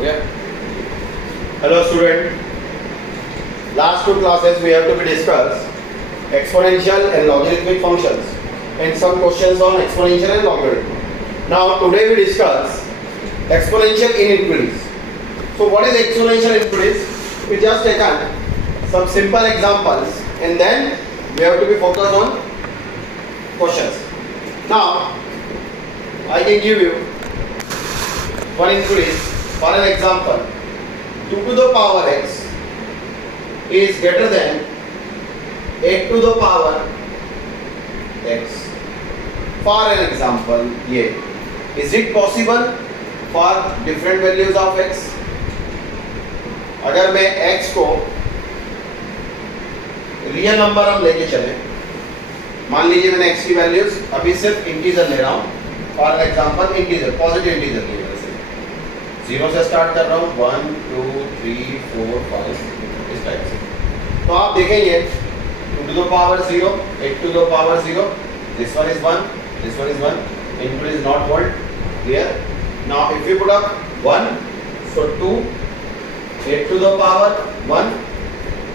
Okay. Hello student. Last two classes we have to be discussed exponential and logarithmic functions and some questions on exponential and logarithm. Now today we discuss exponential inequalities. So what is exponential inequalities? We just take some simple examples and then we have to be focused on questions. Now I can give you one inequality. For an example, 2 to the power x is greater than 8 to the power x. For an example, ये is it possible for different values of x? अगर मैं x को real number हम लेके चले, मान लीजिए मैंने x की वैल्यूज अभी सिर्फ इंटीजर ले रहा हूँ. For an example integer, positive integer लिए वैसे 0 से स्टार्ट कर रहा हूँ, 1 2 3 4 5 इस टाइप से. तो आप देखेंगे 2 to the power 0, 8 to the power 0, this one is 1, this one is 1, input is not hold here. Now if we put up 1, so 2, 8 to the power 1,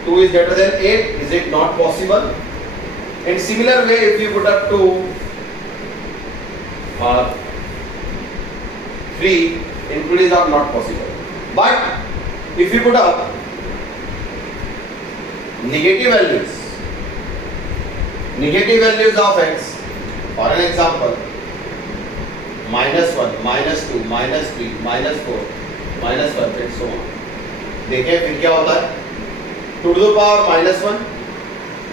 2 is greater than 8, is it not possible? In similar way, if you put up 2 or 3, inequalities are not possible. But if you put up negative values of x, for an example, -1, -2, -3, -4, -1 and so on. देखिए फिर क्या होता है, 2 to the power -1,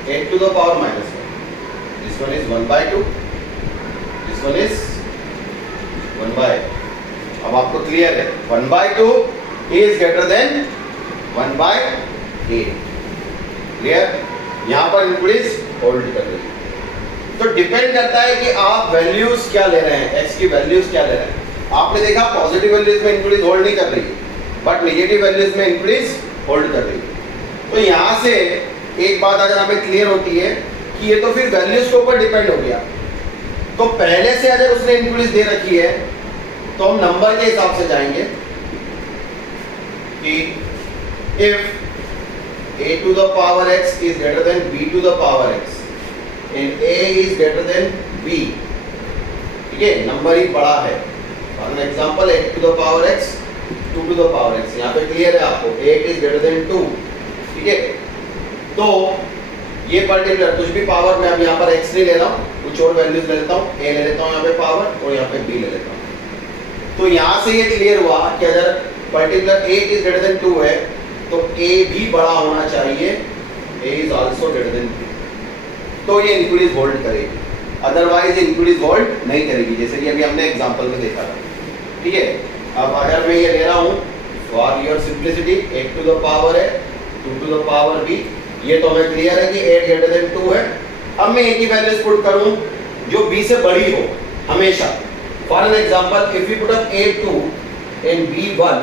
8 to the power -1. This one is 1/2, this one is 1/8. अब आपको clear है, 1/2 is greater than 1/8. Clear? यहाँ पर इनक्रीज होल्ड कर रही है. तो डिपेंड करता है कि आप वैल्यूज क्या ले रहे हैं, x की वैल्यूज क्या ले रहे हैं. आपने देखा पॉजिटिव वैल्यूज में इंक्रीज होल्ड नहीं कर रही है, बट नेगेटिव वैल्यूज में इंक्रीज होल्ड कर रही है. तो यहाँ से एक बात अगर हमें क्लियर होती है कि ये तो फिर वैल्यूज के ऊपर डिपेंड हो गया. तो पहले से अगर उसने इंक्रीज दे रखी है तो हम नंबर के हिसाब से जाएंगे कि if a to the power x is greater than b to the power x and a is greater than b, ठीक है, नंबर ही बड़ा है. For an example 8 to the power x, 2 to the power x, यहाँ पे clear है आपको 8 is greater than 2, ठीक है. तो ये पर्टिकुलर कुछ भी पावर मैं अब यहाँ पर x नहीं ले रहा हूँ, कुछ और वैल्यूज ले लेता हूँ, a ले लेता हूँ यहाँ पे पावर और यहाँ पे b ले लेता हूँ. तो यहाँ से ये क्लियर हुआ कि अगर पर्टिकुलर 8 is greater than 2 है तो a भी बड़ा होना चाहिए, a is also greater than 3. तो ये इंक्रीज होल्ड करेगी, अदरवाइज इंक्रीज होल्ड नहीं करेगी, जैसे कि अभी हमने एग्जांपल में देखा था. ठीक है, अब अगर मैं ये ले रहा हूँ for your simplicity 8 to the power है, 2 to the power b, ये तो हमें क्लियर है कि 8 greater than 2 है. अब मैं एक ही वैल्यूज पुट करूँ जो b से बड़ी हो हमेशा. For an example if you put up a2 and b1,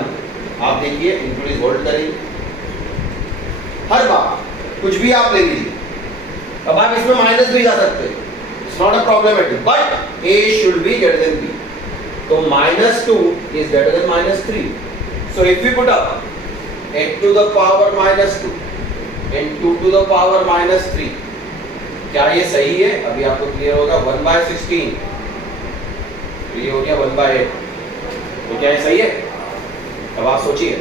आप देखिए इंक्रीज होल्ड करेगी हर बार, कुछ भी आप ले लीजिए. अब आप इसमें माइनस भी जा सकते हैं, it's not a problematic, but a should be greater than b. तो -2 is greater than -3. So if you put up 8 to the power -2 and 2 to the power -3, क्या ये सही है? अभी आपको क्लियर होगा 1/16, ये हो गया 1/8. तो क्या ये सही है? अब आप सोचिए,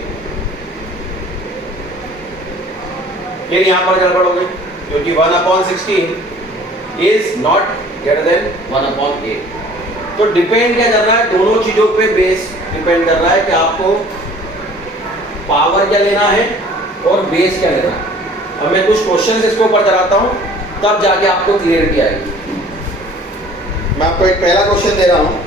फिर यहाँ पर गड़बड़ हो गई क्योंकि 1/16 इज नॉट ग्रेटर देन 1/8. तो डिपेंड क्या कर रहा है, दोनों चीजों पे बेस डिपेंड कर रहा है कि आपको पावर क्या लेना है और बेस क्या लेना है. अब मैं कुछ क्वेश्चंस इसके ऊपर कराता हूँ, तब जाके आपको क्लियरिटी आएगी. मैं आपको एक पहला क्वेश्चन दे रहा हूँ.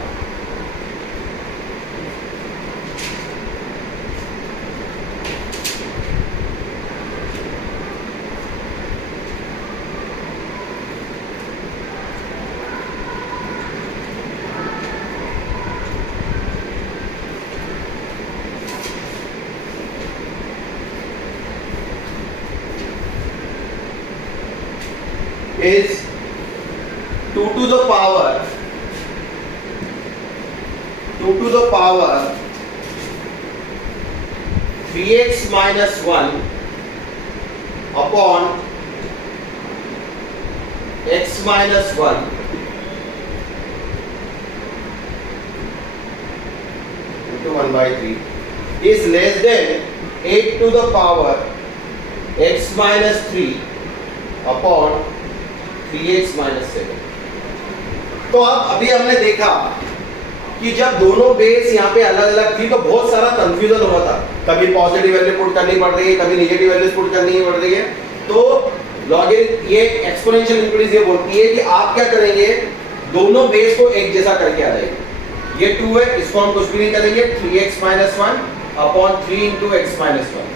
is 2 to the power 2 to the power 3x minus 1 upon x minus 1 into 1 by 3 is less than 8 to the power x minus 3 upon 3x minus 7। तो अब अभी हमने देखा कि जब दोनों बेस यहाँ पे अलग अलग थी तो बहुत सारा कंफ्यूजन हो रहा था, कभी पॉजिटिव वैल्यू पुट करनी पड़ रही है, कभी नेगेटिव वैल्यूज पुट करनी पड़ रही है। तो लॉगिन ये एक्सपोनेंशियल इंक्रीज ये बोलती है कि आप क्या करेंगे, दोनों बेस को एक जैसा करके आ जाएंगे। ये 2 है, इसको हम कुछ भी नहीं करेंगे, 3x minus 1 upon 3 into x minus 1।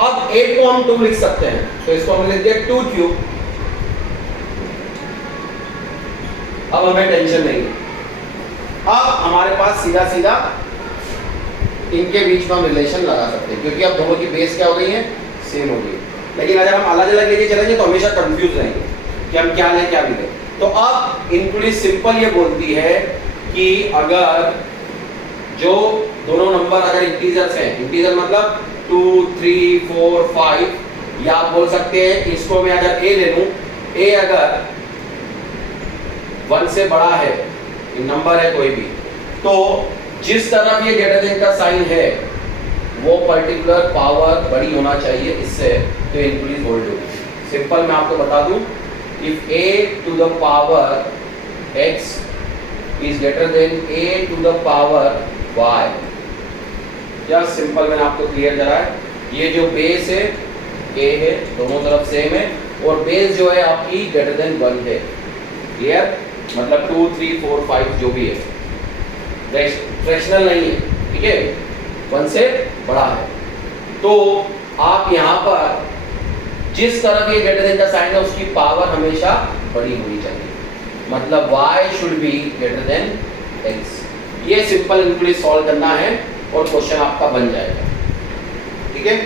अब 8 को हम 2 लिख सकते हैं, तो इसको हम लिख दिया 2 क्यूब। अब हमें टेंशन नहीं है, अब हमारे पास सीधा सीधा इनके बीच में हम रिलेशन लगा सकते हैं, क्योंकि अब दोनों की बेस क्या हो गई है, सेम हो गई। लेकिन अगर हम अलग अलग लेके चलेंगे तो हमेशा कंफ्यूज रहेंगे कि हम क्या लें क्या भी लें। तो अब इंक्रीज सिंपल ये बोलती है कि अगर जो दोनों नंबर अगर इंटीजर्स हैं, इंटीजर मतलब 2 3 4 5, या आप बोल सकते हैं इसको मैं अगर a ले लूं, a अगर 1 से बड़ा है, नंबर है कोई भी, तो जिस तरफ ये ग्रेटर देन का साइन है वो पर्टिकुलर पावर बड़ी होना चाहिए इससे, तो इंक्रीज वोल्ट होगी। सिंपल मैं आपको बता दूं, if a to the power x is greater than a to the power y, just simple मैंने आपको क्लियर करा है। ये जो बेस है a है, दोनों तरफ सेम है, और बेस जो है आपकी ग्रेटर देन 1 है। क्लियर, मतलब 2 3 4 5 जो भी है, फ्रैक्शनल नहीं है, ठीक है, 1 से बड़ा है। तो आप यहाँ पर जिस तरफ ये ग्रेटर देन का साइन है उसकी पावर हमेशा बड़ी होनी चाहिए, मतलब y should be greater than x। ये सिंपल इंक्रीज सॉल्व करना है और क्वेश्चन आपका बन जाएगा, ठीक है।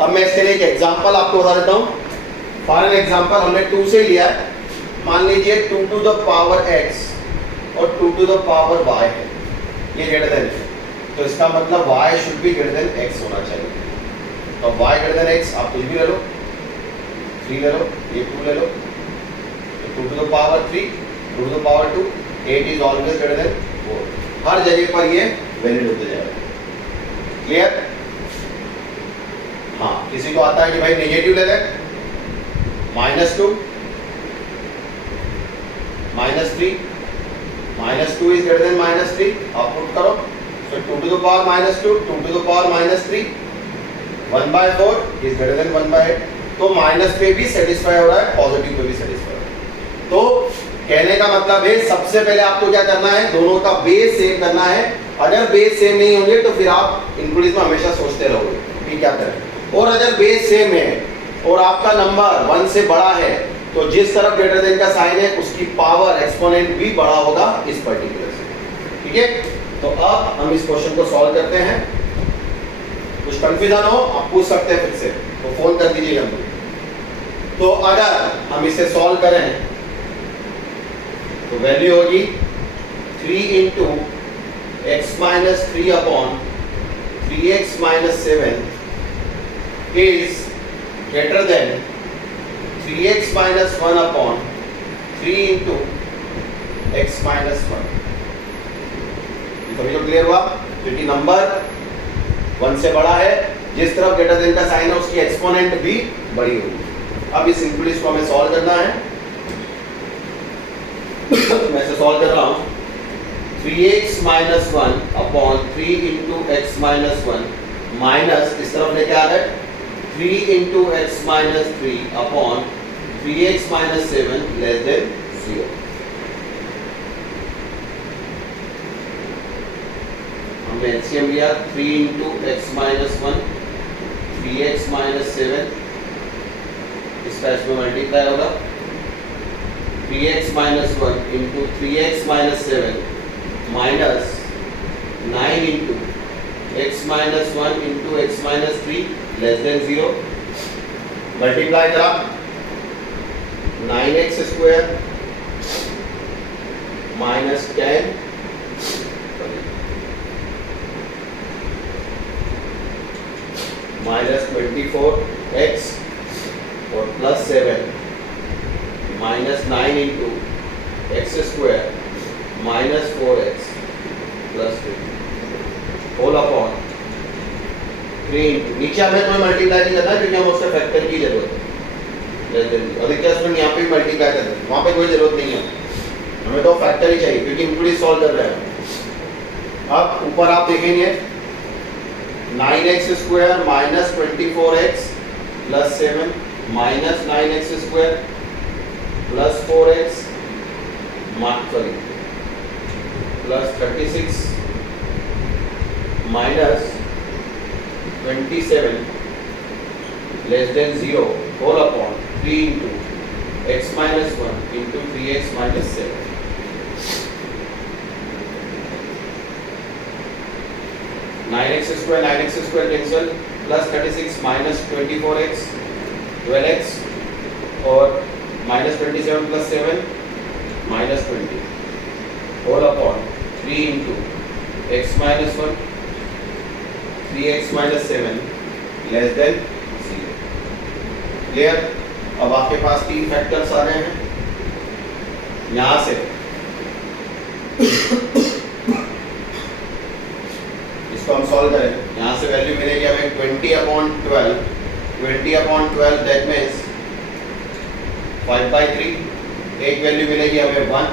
अब मैं इसके लिए एक एग्जांपल आपको बता देता हूँ। फॉर एन एग्जांपल हमने 2 से लिया है, मान लीजिए 2 to the power x और 2 to the power y है, ये ग्रेटर देन है, तो इसका मतलब y should be greater than x होना चाहिए। तो y ग्रेटर देन x, आप कुछ भी ले लो, 3 ले लो, ये 2 ले लो, तो 2 to the power 3, 2 to the power 2, 8 is always greater than 4। हर जगह पर ये वैलिड होते जाएगा। क्लियर? हाँ, किसी को आता है कि भाई नेगेटिव ले लें, -2 -3 -2 is greater than -3, आप पुट करो, so 2 to the power -2, 2 to the power -3, 1/4 is greater than 1/8। तो माइनस पे भी सेटिस्फाई हो रहा है, पॉजिटिव पे भी सेटिस्फाई हो रहा है। तो कहने का मतलब है सबसे पहले आपको क्या करना है, दोनों का बेस सेम करना है। अगर बेस सेम नहीं होंगे तो फिर आप इंक्रीज में हमेशा सोचते रहोगे कि क्या करें। और अगर बेस सेम है और आपका नंबर 1 से बड़ा है तो जिस तरफ ग्रेटर देन का साइन है उसकी पावर एक्सपोनेंट भी बड़ा होगा इस पर्टिकुलर से, ठीक है। तो अब हम इस क्वेश्चन को सॉल्व करते हैं। कुछ कंफ्यूजन हो आप पूछ सकते हैं फिर से, तो फोन कर दीजिएगा मुझे। तो अगर हम इसे सॉल्व करें तो वैल्यू होगी 3 into x minus 3 upon 3x minus 7 is greater than 3x minus 1 upon 3 into x minus 1। सभी को क्लियर हुआ? क्योंकि नंबर 1 से बड़ा है, जिस तरफ ग्रेटर देन का साइन है उसकी एक्सपोनेंट भी बड़ी होगी। अब इस इंक्रीज को हमें सॉल्व करना है। मैं इसे सॉल्व कर रहा हूँ। 3x minus 1 upon 3 into x minus 1 minus इस तरफ लेके आ गए 3 into x minus 3 upon 3x minus 7 less than 0। हमने एलसीएम लिया 3 into x minus 1 3x minus 7, इसका इसमें मल्टीप्लाई होगा 3x minus 1 into 3x minus 7 minus 9 into x minus 1 into x minus 3 less than 0। Multiply करा 9x square minus 10 0 minus 24x और plus 7 minus 9 into x square minus 4x plus 2 whole upon 3 into, नीचे हमें कोई multiply नहीं करना क्योंकि हम उसके फैक्टर की जरूरत है। अधिकतर स्टूडेंट यहाँ पे भी मल्टीप्लाई करते हैं, वहाँ पे कोई जरूरत नहीं है, हमें तो फैक्टर ही चाहिए क्योंकि इंक्रीज सॉल्व कर रहे हैं। अब ऊपर आप देखेंगे 9x square minus 24x plus 7 minus 9x square plus 4x sorry plus 36 minus 27 less than 0 whole upon 3 into x minus 1 into 3x minus 7। Nine x square cancel plus 36 minus 24x 12x और minus 27 plus 7 minus 20 whole upon 3 into x minus 1 3x minus 7 less than 0। Clear? अब आपके पास तीन factors आ रहे हैं यहां से इसको हम सॉल्व करें। यहां से वैल्यू मिलेगी हमें 20/12 20/12 दैट मींस 5/3। एक वैल्यू मिलेगी हमें 1,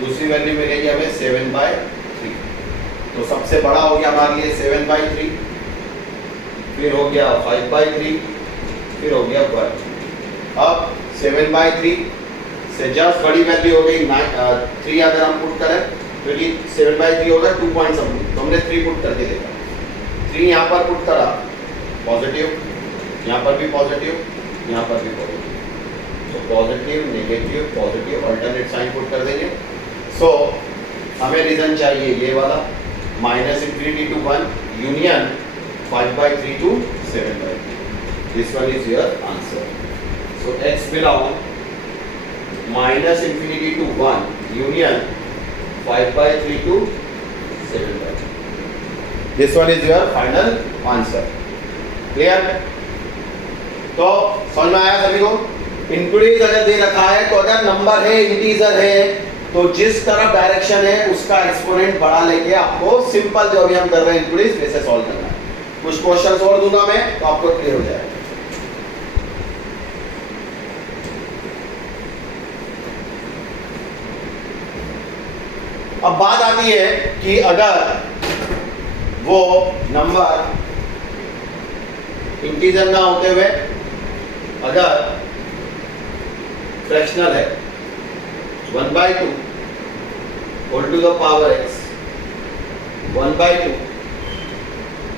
दूसरी वैल्यू मिलेगी हमें 7/3। तो सबसे बड़ा हो गया हमारे लिए 7/3, फिर हो गया 5/3, फिर हो गया 1। अब 7/3 से जस्ट बड़ी वैल्यू हो गई 3 अगर हम पुट करें क्योंकि 7/3 होगा 2 पॉइंट समथिंग, तो हमने 3 पुट करके देखा। 3 यहाँ पर पुट करा पॉजिटिव, यहाँ पर भी पॉजिटिव, यहाँ पर भी पॉजिटिव, तो positive negative positive alternate sign put कर देंगे। सो हमें रीजन चाहिए ये वाला -∞ to 1 union 5/3 to 7/3। This one is your answer. So x belong -∞ to 1 union 5/3 to 7/3। This one is your final answer. Clear? तो समझ में आया सभी को? इंक्रीज अगर दे रखा है तो अगर नंबर है इंटीजर है तो जिस तरफ डायरेक्शन है उसका एक्सपोनेंट बड़ा लेके आपको सिंपल जो अभी हम कर रहे हैं इंक्रीज वैसे सॉल्व करना है। कुछ क्वेश्चंस और दूंगा मैं तो आपको क्लियर हो जाएगा। अब बात आती है कि अगर वो नंबर इंटीजर ना होते हुए अगर फ्रैक्शनल है 1/2 whole to the power x 1/2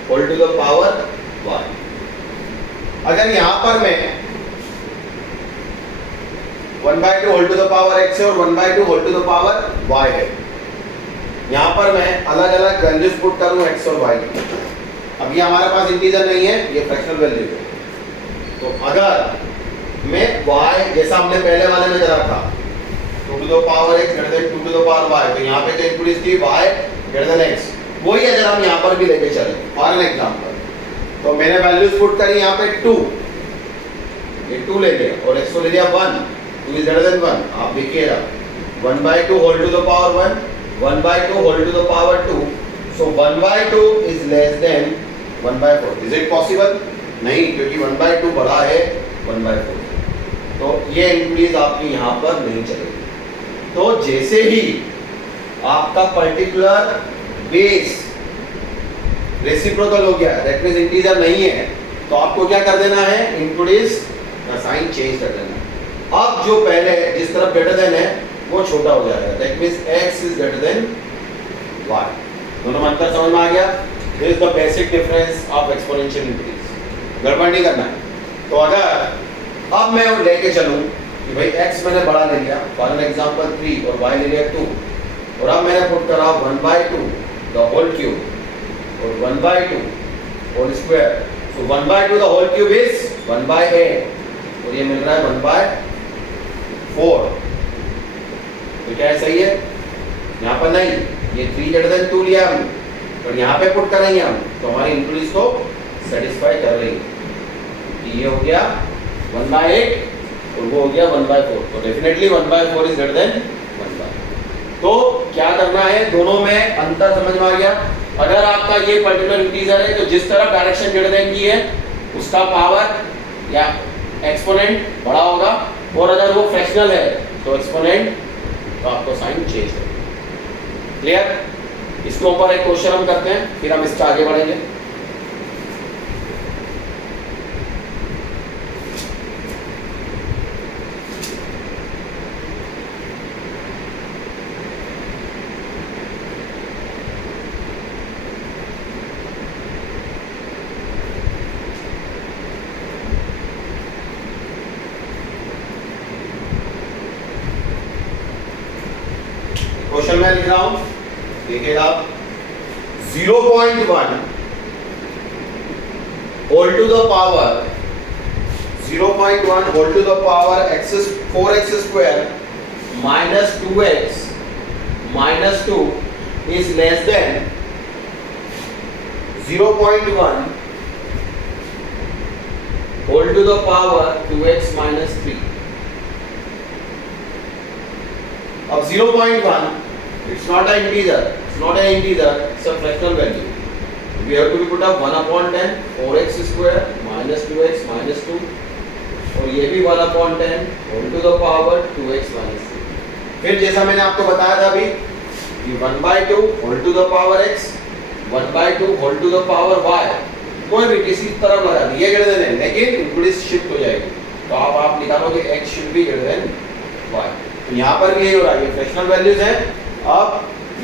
whole to the power y। अगर यहां पर मैं 1/2 whole to the power x है और 1/2 whole to the power y है, यहां पर मैं अलग अलग वैल्यूज पुट करूं x और y की। अब ये हमारे पास इंटीजर नहीं है, ये फ्रैक्शनल वैल्यू है। तो अगर मैं y जैसा हमने पहले वाले में करा था 2 to the power x greater than 2 to the power y, तो यहाँ पे तो इंक्रीज थी y greater than x। वही अगर हम यहाँ पर भी लेके चले फॉर एन एग्जांपल, तो मैंने वैल्यूज पुट करी यहाँ पे 2, ये 2 ले लिया और x को ले लिया 1, 2 is greater than 1। आप देखिएगा 1/2 whole to the power 1 1/2 whole to the power 2, so 1/2 is less than 1/4। Is it possible? नहीं, क्योंकि 1/2 बड़ा है 1/4, तो ये इंक्रीज आपकी यहाँ पर नहीं चलेगी। तो जैसे ही आपका पर्टिकुलर बेस रेसिप्रोकल हो गया, दैट मींस इंटीजर नहीं है, तो आपको क्या कर देना है? इंक्रीज का साइन चेंज कर देना। अब जो पहले जिस तरफ ग्रेटर देन है वो छोटा हो जाएगा, that means x is greater than y। दोनों में अंतर समझ में आ गया? This is the basic difference of exponential increase. गड़बड़ नहीं करना है। तो अगर अब मैं लेके चलूं कि भाई x मैंने बड़ा ले लिया फॉर एग्जांपल 3 और y ले लिया 2, और अब मैंने पुट करा 1/2 द होल क्यूब और 1/2 whole square, so 1/2 the whole cube is 1/8 और ये मिल रहा है 1/4। तो क्या है? सही है? यहाँ पर नहीं, ये 3 greater than 2 लिया हम और यहाँ पे पुट करेंगे हम, तो हमारी इंक्रीज तो सेटिस्फाई कर रही है। ये हो गया 1/8 और वो हो गया 1/4, तो डेफिनेटली 1/4 इज ग्रेटर देन 1/8। तो क्या करना है, दोनों में अंतर समझ में आ गया। अगर आपका ये पर्टिकुलर इंटीजर है तो जिस तरफ डायरेक्शन ग्रेटर देन की है उसका पावर या एक्सपोनेंट बड़ा होगा, और अगर वो फ्रैक्शनल है तो एक्सपोनेंट तो आपको साइन चेंज करेगा। क्लियर? इसके ऊपर एक क्वेश्चन हम करते हैं, फिर हम इससे आगे बढ़ेंगे। क्वेश्चन में लिख रहा हूं, देखिएगा आप 0.1 whole to the power 0.1 whole to the power 4x square minus 2x minus 2 is less than 0.1 whole to the power 2x minus 3। अब 0.1 it's not an integer, it's not an integer, it's a fractional value. We have to put up 1/10 4x square minus 2x minus 2, और ये भी 1/10 whole to the power 2x minus 3। फिर जैसा मैंने आपको बताया था अभी कि 1/2 whole to the power x 1/2 whole to the power y, कोई भी किसी तरफ लगा दिए ग्रेटर देन, लेकिन इनक्लूड शिफ्ट हो जाएगी, तो आप निकालोगे x should be greater than y। तो यहाँ पर भी यही हो रहा है, ये फ्रैक्शनल वैल्यूज है। अब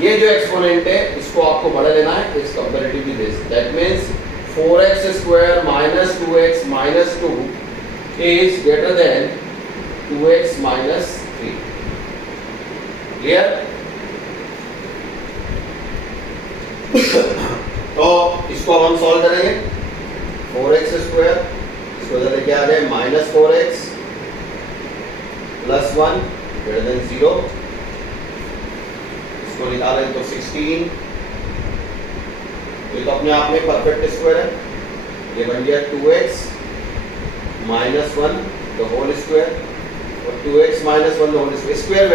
ये जो एक्सपोनेंट है इसको आपको बड़ा लेना है, इस comparatively this, that means 4x square minus 2x minus 2 is greater than 2x minus 3। Clear? तो इसको हम सॉल्व करेंगे। 4x स्क्वायर इसको इधर लेके आ गए minus 4x plus 1 greater than 0, इसको निकालें तो 16, ये तो अपने आप में परफेक्ट स्क्वायर है, ये बन गया 2x minus 1 the whole square और 2x minus 1 the whole square.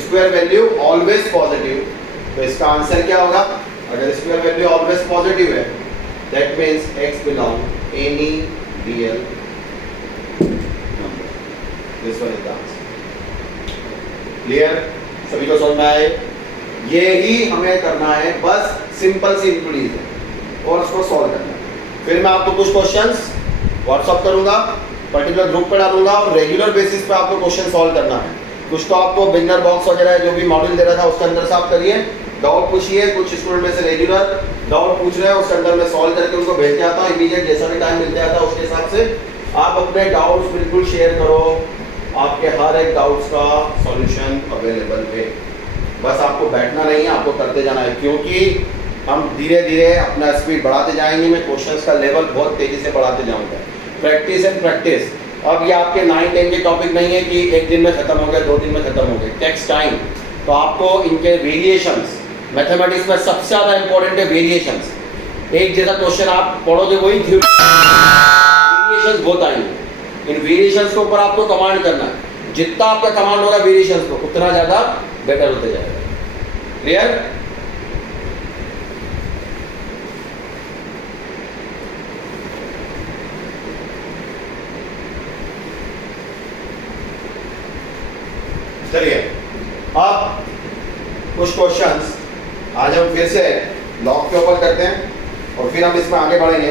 Square value always positive, तो इसका आंसर क्या होगा? अगर स्क्वायर वैल्यू ऑलवेज पॉजिटिव है that means x belong any real number. This one is the answer. Clear? सभी को समझ में आए? ये ही हमें करना है, बस सिंपल सी इंक्लूड है और उसको सॉल्व करना है। फिर मैं आपको कुछ क्वेश्चंस व्हाट्सअप करूंगा, पर्टिकुलर ग्रुप पर डालूंगा और रेगुलर बेसिस पे आपको क्वेश्चन सॉल्व करना है। कुछ तो आपको बिगनर बॉक्स वगैरह जो भी मॉड्यूल दे रहा था उसके अंदर से आप करिए, डाउट पूछिए। कुछ स्टूडेंट में से रेगुलर डाउट पूछ रहे हैं, उसके अंदर मैं सॉल्व करके उनको भेज के आता हूँ इमीडिएट, जैसा भी टाइम मिलता है उसके हिसाब से आप अपने डाउट्स बिल्कुल शेयर करो। आपके हर एक डाउट्स का सॉल्यूशन अवेलेबल है, बस आपको बैठना नहीं है, आपको करते जाना है, क्योंकि हम धीरे धीरे अपना स्पीड बढ़ाते जाएंगे। मैं क्वेश्चंस का लेवल बहुत तेजी से बढ़ाते जाऊंगा। Practice and practice. अब ये आपके 9-10 के टॉपिक नहीं है कि एक दिन में खत्म हो गया, 2 दिन में खत्म हो गए, टेक्स टाइम। तो आपको इनके वेरिएशंस, मैथमेटिक्स में सबसे ज़्यादा इंपॉर्टेंट है वेरिएशंस। एक जैसा क्वेश्चन आप पढ़ोगे वही थ्योरी, वेरिएशंस बहुत आएंगे। इन वेरिएशंस के ऊपर आपको कमांड करना है, जितना आपका कमांड होगा वेरिएशंस को उतना ज़्यादा बेटर होते जाएगा। क्लियर? चलिए अब कुछ क्वेश्चंस आज हम फिर से लॉग के ऊपर करते हैं और फिर हम इसमें आगे बढ़ेंगे।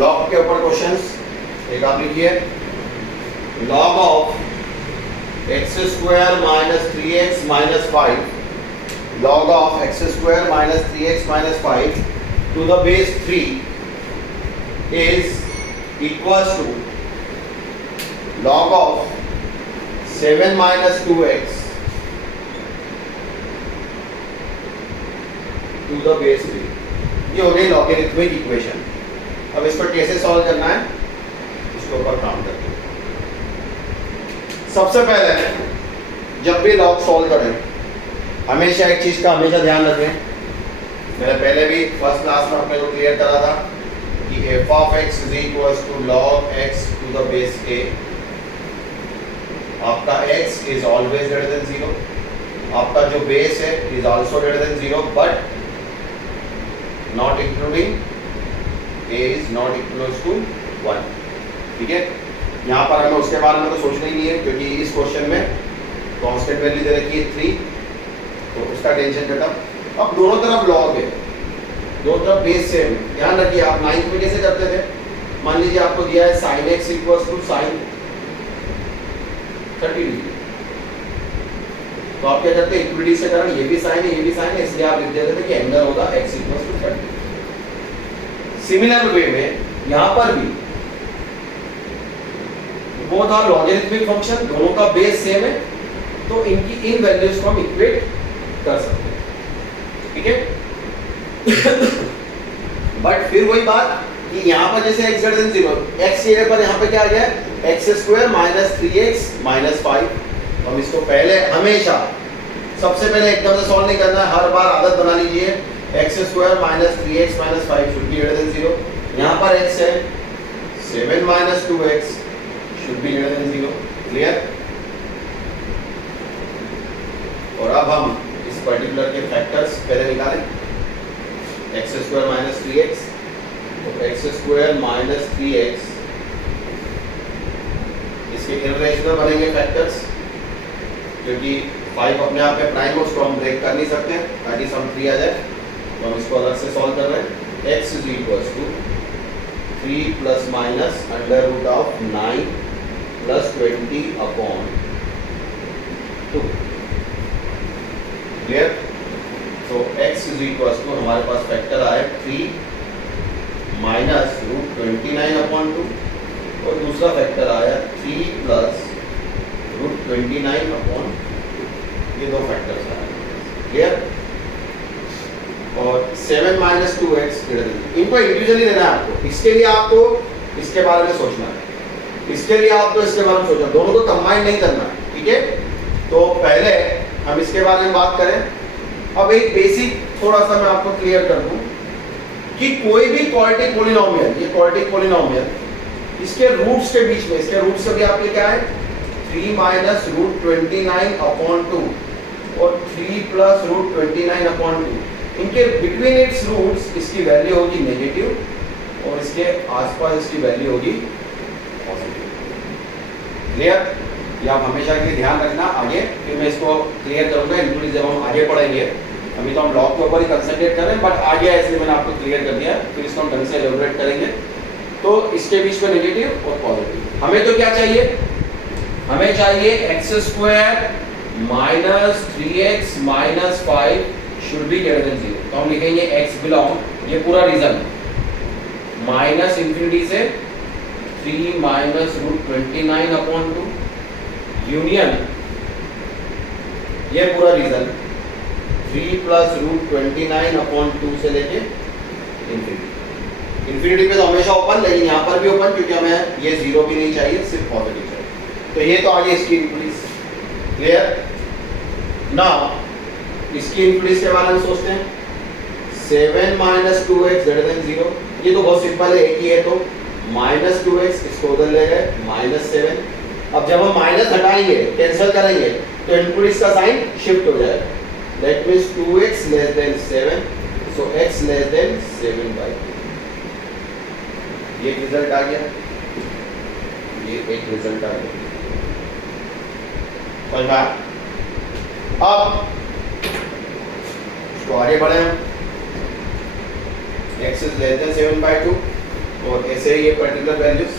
लॉग के ऊपर क्वेश्चंस एक आप लिखिए, log of x square minus 3x minus 5, log of x square minus 3x minus 5 to the base 3 is equals to log of 7 minus 2x to the base 3। ये हो गई लॉगरिथमिक इक्वेशन। अब इसको कैसे सॉल्व करना है इसके ऊपर काम करते हैं। सबसे पहले जब भी लॉग सॉल्व करें हमेशा एक चीज का हमेशा ध्यान रखें, मैंने पहले भी फर्स्ट क्लास में अपने को क्लियर करा था कि F of X is equal to log X to the base A. आपका x is always greater than 0, आपका जो बेस है is also greater than 0 but not including a is not equal to 1। ठीक है, यहाँ पर हमें उसके बारे में तो सोचना ही नहीं है क्योंकि इस क्वेश्चन में कांस्टेंट वैल्यू दे रखी है 3, तो उसका टेंशन खत्म। अब दोनों तरफ लॉग है, दोनों तरफ बेस सेम है। ध्यान रखिए, आप 9th में कैसे करते थे, मान लीजिए आपको दिया है sin x equal to sin 30 degree, तो आप क्या करते हैं, इक्विटी से कारण ये भी साइन है ये भी साइन है, इसलिए आप लिख देते थे कि एंगल होगा x equal to 30। Similar way में यहां पर भी वो था लॉगरिथमिक फंक्शन, दोनों का बेस सेम है, तो इनकी इन वैल्यूज को हम इक्वेट कर सकते हैं। ठीक है बट फिर वही बात कि यहाँ पर जैसे x ग्रेटर देन 0, x की जगह पर यहाँ पे क्या आ गया, x² माइनस 3x माइनस 5। हम इसको पहले हमेशा सबसे पहले एकदम से सॉल्व नहीं करना है, हर बार आदत बना लीजिए। x² minus 3x minus 5 should be greater than 0। यहाँ पर x है 7 minus 2x should be greater than 0। Clear. और अब हम इस पर्टिकुलर के फैक्टर्स पहले निकालें। x² माइनस 3x, तो x² माइनस 3x इसके इररेशनल बनेंगे फैक्टर्स, क्योंकि 5 अपने आप में प्राइम है, उसको हम ब्रेक कर नहीं सकते ताकि सम 3 आ जाए, तो हम इसको अलग से सॉल्व कर रहे हैं। x is equal to 3 plus minus under root of 9 plus 20 upon 2। Clear. तो x इज इक्वल टू हमारे पास फैक्टर आया 3 माइनस रूट 29 अपॉन 2, और दूसरा फैक्टर आया 3 प्लस रूट 29 अपॉन 2। ये दो फैक्टर्स आए। क्लियर। और 7 माइनस 2x ग्रेटर देन, इनको इंडिविजुअली लेना है आपको, इसके लिए आपको इसके बारे में सोचना है, इसके लिए आपको इसके बारे में सोचना, दोनों को कंबाइन नहीं करना। ठीक है, तो पहले हम इसके बारे में बात करें। अब एक बेसिक थोड़ा सा मैं आपको क्लियर कर दूं कि कोई भी क्वाड्रेटिक पॉलिनोमियल, ये क्वाड्रेटिक पॉलिनोमियल, इसके रूट्स के बीच में, इसके रूट्स अभी आपके क्या है 3 माइनस रूट 29 अपॉन 2 और 3 प्लस रूट 29 अपॉन 2, इनके बिटवीन इट्स रूट्स इसकी वैल्यू होगी नेगेटिव और इसके आसपास इसकी वैल्यू होगी पॉजिटिव। क्लियर। ये आप हमेशा के लिए ध्यान रखना। आगे फिर मैं इसको क्लियर करूंगा इंक्लूड जब हम आगे पढ़ेंगे। अभी तो हम लॉग के ऊपर ही कंसंट्रेट कर रहे हैं, बट आगे इसलिए मैंने आपको क्लियर कर दिया, फिर इसको हम ढंग से एलैबोरेट करेंगे। तो इसके बीच में नेगेटिव और पॉजिटिव। हमें तो क्या चाहिए, हमें चाहिए x² minus 3x minus 5 should be greater than 0। तो हम लिखेंगे x बिलोंग, ये पूरा रीजन माइनस इंफिनिटी से 3 माइनस रूट 29 अपॉन 2 यूनियन, ये पूरा रीजन 3 प्लस रूट 29 अपॉन 2 से लेके इंफिनिटी। इंफिनिटी पे तो हमेशा ओपन, लेकिन यहाँ पर भी ओपन, क्योंकि हमें ये 0 भी नहीं चाहिए, सिर्फ पॉजिटिव चाहिए। तो ये तो आगे इसकी इंक्रीज। क्लियर। नाउ इसकी इंक्रीज के बारे में सोचते हैं। 7 माइनस 2x ग्रेटर देन 0, ये तो बहुत सिंपल है, एक ही है, तो माइनस 2x इसको उधर ले गए माइनस 7। अब जब हम माइनस हटाएंगे, कैंसिल करेंगे, तो इंक्रीज का साइन शिफ्ट हो जाएगा। That means 2x less than 7, so x less than 7/2। ये रिजल्ट आ गया, ये एक रिजल्ट आ गया। समझा। अब इसको आगे बढ़े हम, x इज लेस देन 7/2 और ऐसे ही ये पर्टिकुलर वैल्यूज।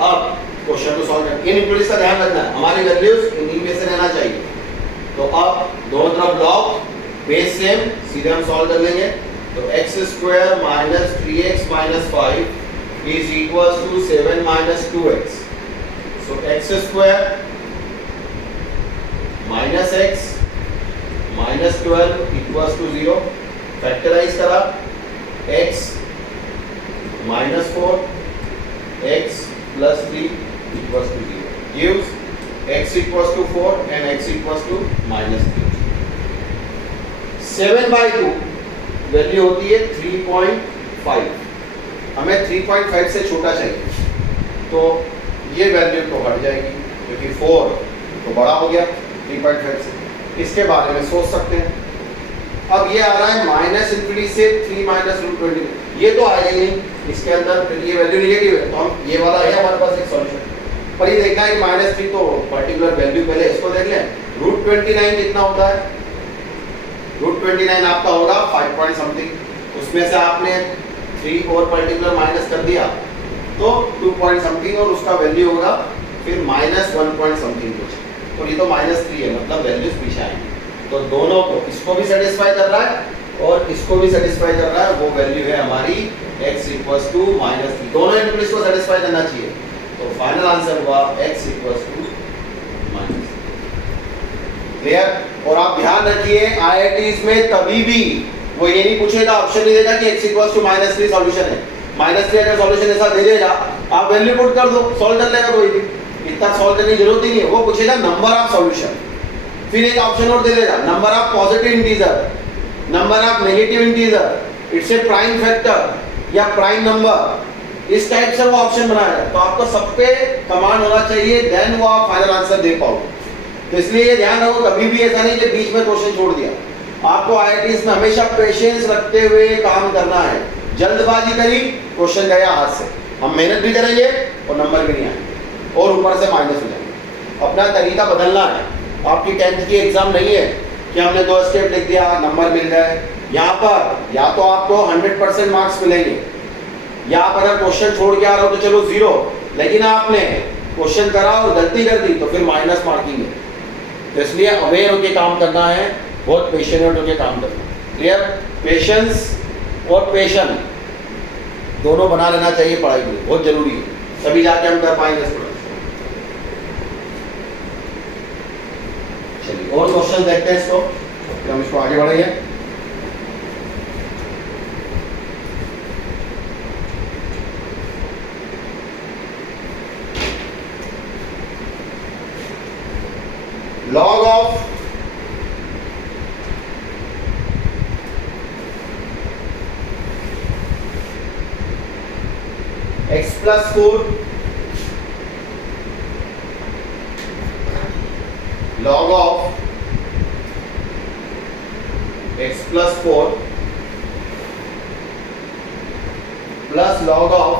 अब क्वेश्चन को सॉल्व करना, इन इक्वेशंस का ध्यान रखना है, हमारी वैल्यूज इन्हीं में से रहना चाहिए। तो अब दोनों तरफ लॉग बेस सेम, सीधे हम सॉल्व कर लेंगे। तो x² minus 3x minus 5 is equal to 7 minus 2x। So x² minus x minus 12 equal to 0। Factorize करा, x minus 4 x plus 3 equals to 0 gives x equals to 4 and x equals to minus 3. 7/2 value होती है 3.5, हमें 3.5 से छोटा चाहिए, तो ये value तो हट जाएगी क्योंकि 4 तो बड़ा हो गया 3.5 से, इसके बारे में सोच सकते हैं। अब ये आ रहा है -∞ से 3 - √20, ये तो आएगा ही नहीं, इसके अंदर फिर ये वैल्यू निगेटिव है, तो हम ये वाला है हमारे पास एक सॉल्यूशन। पर ये देखना है कि -3 तो पर्टिकुलर वैल्यू, पहले इसको देख लें। √29 कितना होता है? √29 आपका होगा 5 पॉइंट समथिंग, उसमें से आपने 3 और पर्टिकुलर माइनस कर दिया तो 2 पॉइंट समथिंग, और उसका वैल्यू होगा फिर -1 पॉइंट समथिंग कुछ, तो ये तो -3 है, मतलब वैल्यूज पीछे आएंगे। तो दोनों को, इसको भी सेटिस्फाई कर रहा है और इसको भी सेटिस्फाई कर रहा है, वो वैल्यू है हमारी x = -3, दोनों इंटरवल्स को सेटिस्फाई करना चाहिए। तो फाइनल आंसर हुआ x = -3। क्लियर? और आप ध्यान रखिए IITs में कभी भी वो ये नहीं पूछेगा, ऑप्शन नहीं देगा कि x = -3 सॉल्यूशन है। -3 अगर सॉल्यूशन ऐसा दे देगा, आप वैल्यू पुट कर दो, सॉल्व कर लेगा कोई भी, इतना सॉल्व करने की जरूरत ही नहीं है। वो पूछेगा नंबर ऑफ सॉल्यूशन, फिर एक ऑप्शन और दे देगा, number of positive integer, number of negative integer, it's a prime factor या प्राइम नंबर, इस टाइप से वो ऑप्शन बनाएगा। तो आपको सब पे कमांड होना चाहिए, देन वो आप फाइनल आंसर दे पाओ। तो इसलिए ये ध्यान रखो, कभी भी ऐसा नहीं कि बीच में क्वेश्चन छोड़ दिया। आपको IITs में हमेशा पेशेंस रखते हुए काम करना है। जल्दबाजी करी, क्वेश्चन गया हाथ से, हम मेहनत भी करेंगे और नंबर भी नहीं आएंगे और ऊपर से माइनस हो जाएंगे। अपना तरीका बदलना है। आपकी 10th की एग्जाम नहीं है कि हमने 2 स्टेप लिख दिया नंबर मिल गए। यहाँ पर या तो आपको 100% मार्क्स मिलेंगे, या आप अगर क्वेश्चन छोड़ के आ रहे हो तो चलो 0, लेकिन आपने क्वेश्चन करा और गलती कर दी तो फिर माइनस मार्किंग है। तो इसलिए अवेयर होकर काम करना है, बहुत पेशेंट होकर काम करना है। क्लियर? पेशेंस और पेशन दोनों बना लेना चाहिए पढ़ाई के लिए, बहुत जरूरी है, तभी जाके हम कर पाएंगे स्टूडेंट। चलिए और क्वेश्चन देखते हैं इसको, फिर हम इसको आगे बढ़ाइए। Log of x + 4 log of x + 4 plus log of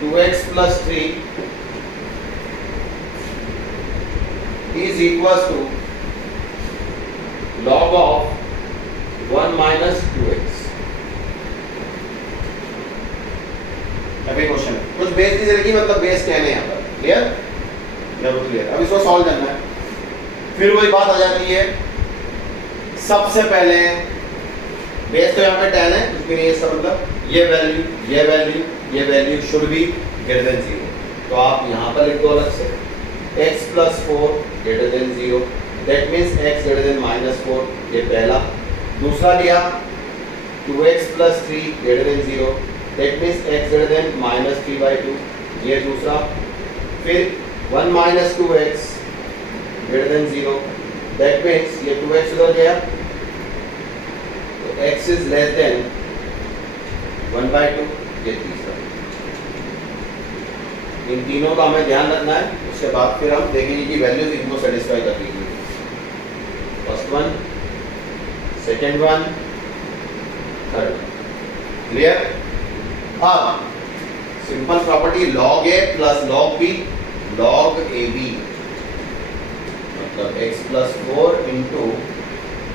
2x + 3 is equals to log of 1 - 2x। अभी क्वेश्चन कुछ बेस नहीं रखी, मतलब बेस कहने यहाँ पर। क्लियर? जरूर क्लियर। अब इसको सॉल्व करना है, फिर वही बात आ जाती है। सबसे पहले बेस तो यहाँ पे 10 है, कुछ भी नहीं है इसका मतलब। ये वैल्यू, ये वैल्यू, ये value should be greater than 0, तो आप यहाँ पर लिख दो अलग से x + 4 greater than 0, that means x greater than -4, ये पहला। दूसरा लिया 2x + 3 greater than 0, that means x greater than -3/2, ये दूसरा। फिर 1 - 2x greater than 0, that means ये 2x उधर गया तो x इज लेस देन 1/2, ये तीसरा। इन तीनों का हमें ध्यान रखना है, उसके बाद फिर हम देखेंगे कि वैल्यूज इनको सेटिस्फाई कर रही है। First one, second one, third one. Clear? अब simple property log a + log b log ab, मतलब x + 4 ×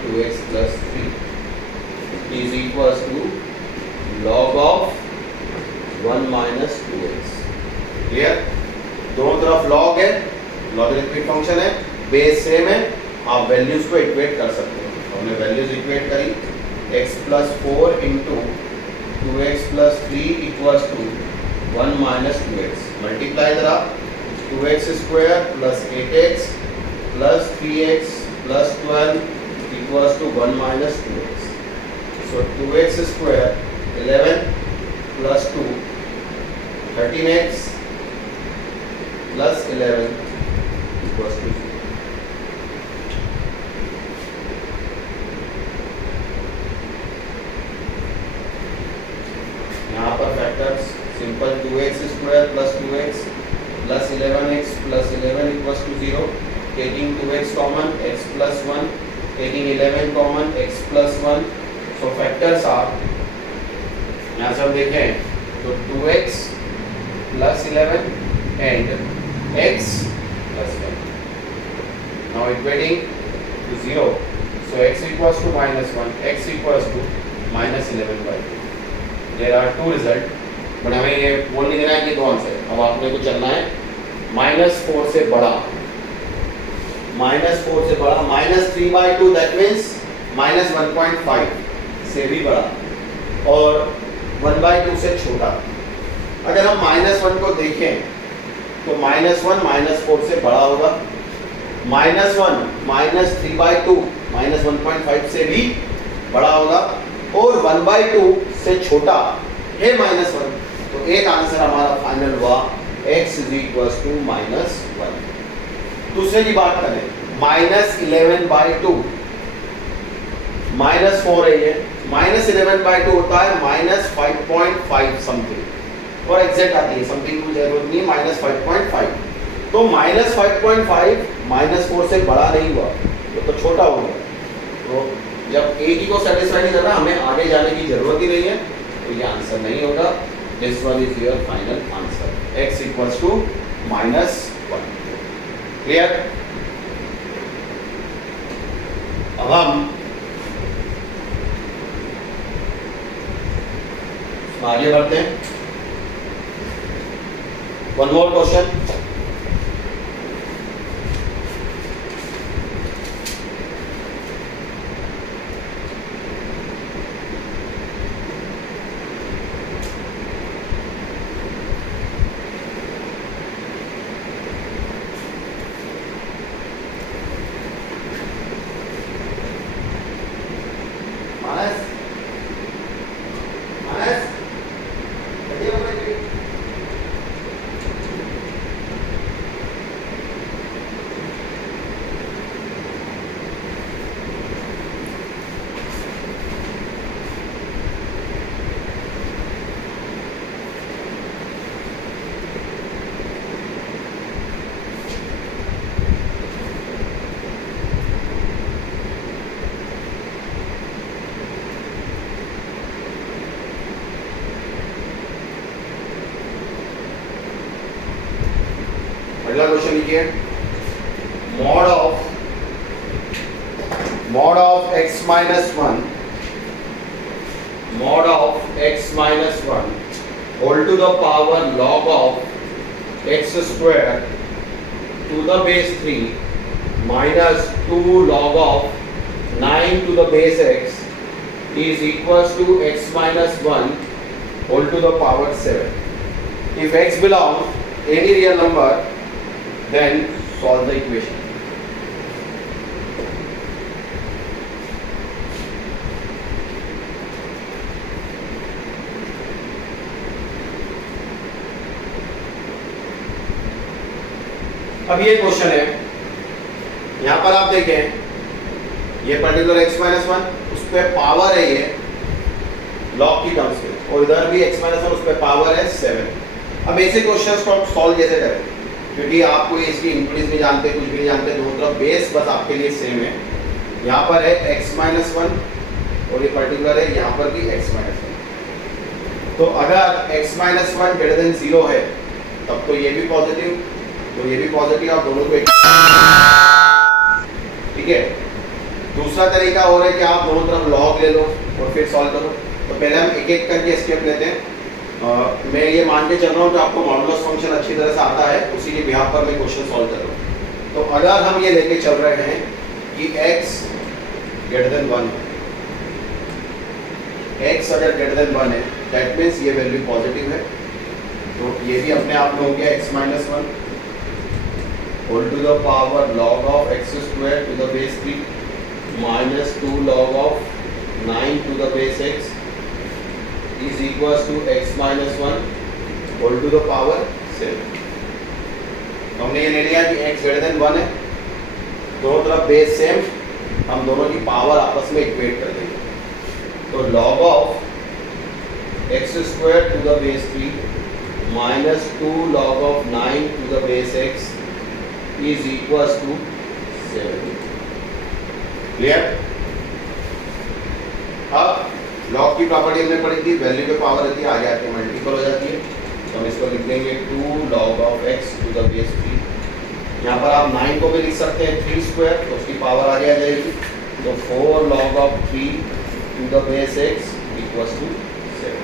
2x + 3 is equals to log of 1 - 2x। Clear? दोनों तरफ log है, लॉगरिथमिक फंक्शन है, बेस सेम है, आप वैल्यूज को इक्वेट कर सकते हो। हमने वैल्यूज इक्वेट करी, x + 4 × 2x + 3 = 1 - 2x, मल्टीप्लाई करा 2x² + 8x + 3x + 12 = 1 - 2x। So 2x² 11 + 2 13x + 11 = 0। Simple 2x square plus 2x plus 11x plus 11 equals to 0, taking 2x common x plus 1, taking 11 common x plus 1. So factors are, यहाँ से हम देखें तो 2x plus 11 and x plus 1. Now equating to 0, so x equals to minus 1, x equals to minus 11 by 2. There are two result, but हमें ये बोल नहीं देना है कि दो आंसर है. अब आपने को चलना है -4 से बड़ा, -4 से बड़ा, -3 by 2 that means -1.5 से भी बड़ा और 1 by 2 से छोटा. अगर हम -1 को देखें तो -1 -4 से बड़ा होगा, -1 -3 by 2 -1.5 से भी बड़ा होगा और 1 by 2 से छोटा है -1. तो एक आंसर हमारा फाइनल हुआ x इज इक्वल्स टू -1. दूसरे की बात करें, -11 by 2 -4 है ये, -11 by 2 होता है -5.5 समथिंग और एग्जैक्ट आती है, समथिंग की जरूरत नहीं है, -5.5. तो -5.5 -4 से बड़ा नहीं हुआ तो छोटा हो गया. तो जब एक ही को सेटिस्फाई नहीं कर रहा, हमें आगे जाने की जरूरत ही नहीं है, तो ये आंसर नहीं होगा. This one is your final answer, x equals to -1. Clear? अब हम आगे बढ़ते हैं. One more question. अगला क्वेश्चन लिखिए, mod of x minus 1 whole to the power log of x square to the base 3 minus 2 log of 9 to the base x is equals to x minus 1 whole to the power 7. If x belongs any real number, then solve the equation. अब ये question है, यहां पर आप देखें ये particular x minus 1 उस पर पावर है ये लॉग की टर्म्स में, और इधर भी x माइनस 1 उस पर पावर है 7. अब ऐसे क्वेश्चंस को आप सॉल्व कैसे करें, क्योंकि आपको इसकी इंक्रीज नहीं जानते, कुछ भी नहीं जानते, दोनों तरफ बेस बस आपके लिए सेम है. यहाँ पर है x माइनस 1 और ये पर्टिकुलर है यहाँ पर भी x माइनस 1. तो अगर x माइनस 1 ग्रेटर देन 0 है तब तो ये भी पॉजिटिव, तो ये भी पॉजिटिव, आप दोनों को ठीक है. दूसरा तरीका और है कि आप दोनों तरफ लॉग ले लो और फिर सॉल्व करो. तो पहले हम एक एक करके स्टेप लेते हैं. मैं ये मान के चल रहा हूँ कि आपको मॉडुलस फंक्शन अच्छी तरह से आता है, उसी के बिहाफ पर मैं क्वेश्चन सॉल्व कर रहा हूँ. तो अगर हम ये लेके चल रहे हैं कि x ग्रेटर देन 1 है, x अगर ग्रेटर देन 1 है दैट मीन्स ये वैल्यू पॉजिटिव है, तो ये भी अपने आप में हो गया x minus 1 whole to the power log of x square to the base 3 minus 2 log of 9 to the base x is equals to x minus 1 whole to the power 7. तो हमने ये ले लिया कि x greater than 1 है, दोनों तरफ base same, हम दोनों की पावर आपस में इक्वेट कर देंगे. तो log of x square to the base 3 minus 2 log of 9 to the base x is equals to 7. Clear? अब लॉग की प्रॉपर्टी हमने पढ़ी थी, वैल्यू पे पावर रहती है, आगे आके मल्टीपल हो जाती है, तो हम इसको लिख देंगे 2 log of x to the base 3. यहाँ पर आप 9 को भी लिख सकते हैं 3 स्क्वायर, तो उसकी पावर आगे आ जाएगी, तो 4 log of 3 to the base x equals to 7.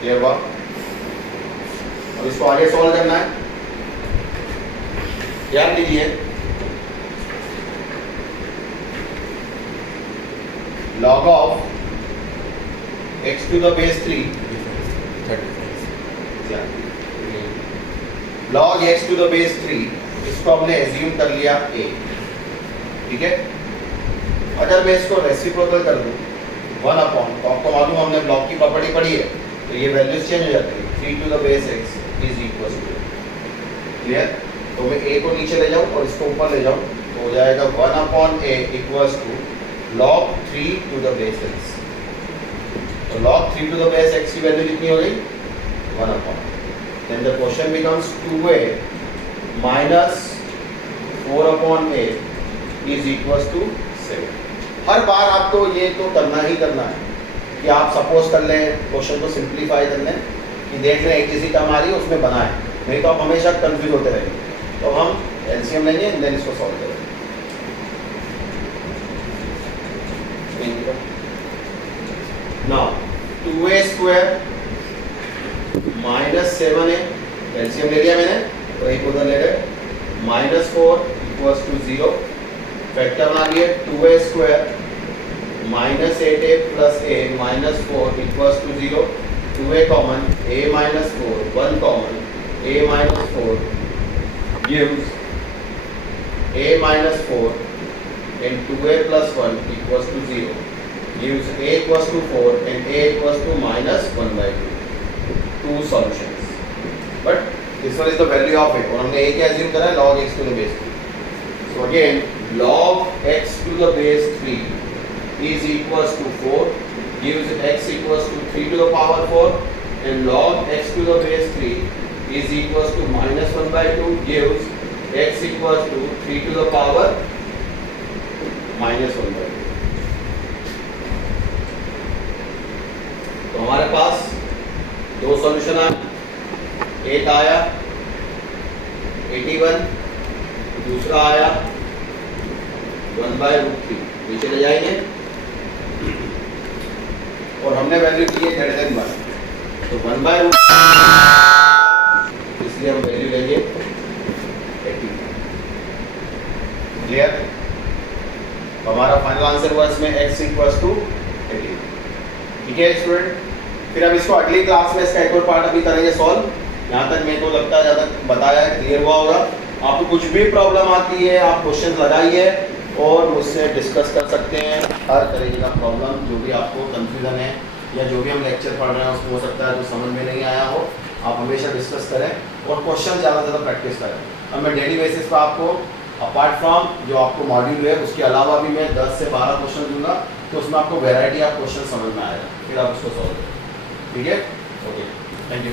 Clear हुआ? अब इसको आगे सॉल्व करना है, ध्यान दीजिए, log of x to the base 3 log x to the base 3, इसको हमने एज्यूम कर लिया a, ठीक है। अगर मैं इसको रेसिप्रोकल कर दूं 1 अपॉन, तो आपको मालूम हमने ब्लॉक की प्रॉपर्टी पढ़ी है, तो ये वैल्यूज चेंज हो जाती है, 3 to the base x is equals to, clear? तो मैं a को नीचे ले जाऊं और इसको ऊपर ले जाऊं, तो हो जाएगा 1 upon a equals to log 3 to the base x. तो log 3 to the base x की वैल्यू कितनी हो गई? 1 upon. Then the question becomes 2a minus 4 upon a is equals to 7. हर बार आपको ये तो करना ही करना है कि आप सपोज कर लें, क्वेश्चन को सिंप्लीफाई कर लें, कि देख लें एक जैसी टर्म आ रही है उसमें बनाएं, नहीं तो आप हमेशा कंफ्यूज होते रहेंगे। तो हम एलसीएम लेंगे, देन इसको सॉल्व करेंगे। Now 2a square minus 7a, LCM ले लिया मैंने, तो एक उधर ले रहे, minus 4 equals to 0, फैक्टर बना लिए 2a square minus 8a plus a minus 4 equals to 0, 2a common, a minus 4, 1 common, a minus 4 gives a minus 4 and 2a plus 1 equals to 0, gives a equals to 4 and a equals to minus 1 by 2. Two solutions. But this one is the value of a, और हमने a क्या assume करा है, log x to the base 3. So again, log x to the base 3 is equals to 4, gives x equals to 3 to the power 4, and log x to the base 3 is equals to minus 1 by 2, gives x equals to 3 to the power minus 1 by 2. तो हमारे पास दो solution आए, एक आया 81, दूसरा आया 1/√3, नीचे ले जाएंगे और हमने वैल्यू दी है ग्रेटर देन 1, तो 1/√3, इसलिए हम वैल्यू लेंगे 80। क्लियर? हमारा फाइनल आंसर हुआ इसमें x इक्वल्स टू 80। ठीक है स्टूडेंट, फिर अब इसको अगली क्लास में इसका एक और पार्ट अभी करेंगे सॉल्व। यहाँ तक मेरे को लगता है ज़्यादा बताया है, क्लियर हुआ होगा। आपको कुछ भी प्रॉब्लम आती है आप क्वेश्चन लगाइए और मुझसे डिस्कस कर सकते हैं हर तरीके का प्रॉब्लम, जो भी आपको कंफ्यूजन है या जो भी हम लेक्चर पढ़ रहे हैं उसको हो सकता है जो समझ में नहीं आया हो, आप हमेशा डिस्कस करें और क्वेश्चन ज़्यादा से ज़्यादा प्रैक्टिस करें। अब मैं डेली बेसिस पर आपको अपार्ट फ्रॉम जो आपको मॉड्यूल है उसके अलावा भी मैं 10 से 12 क्वेश्चन दूंगा, तो उसमें आपको वैरायटी ऑफ क्वेश्चन समझ में आएगा, फिर आप उसको सॉल्व करें। ठीक है, ओके, थैंक यू।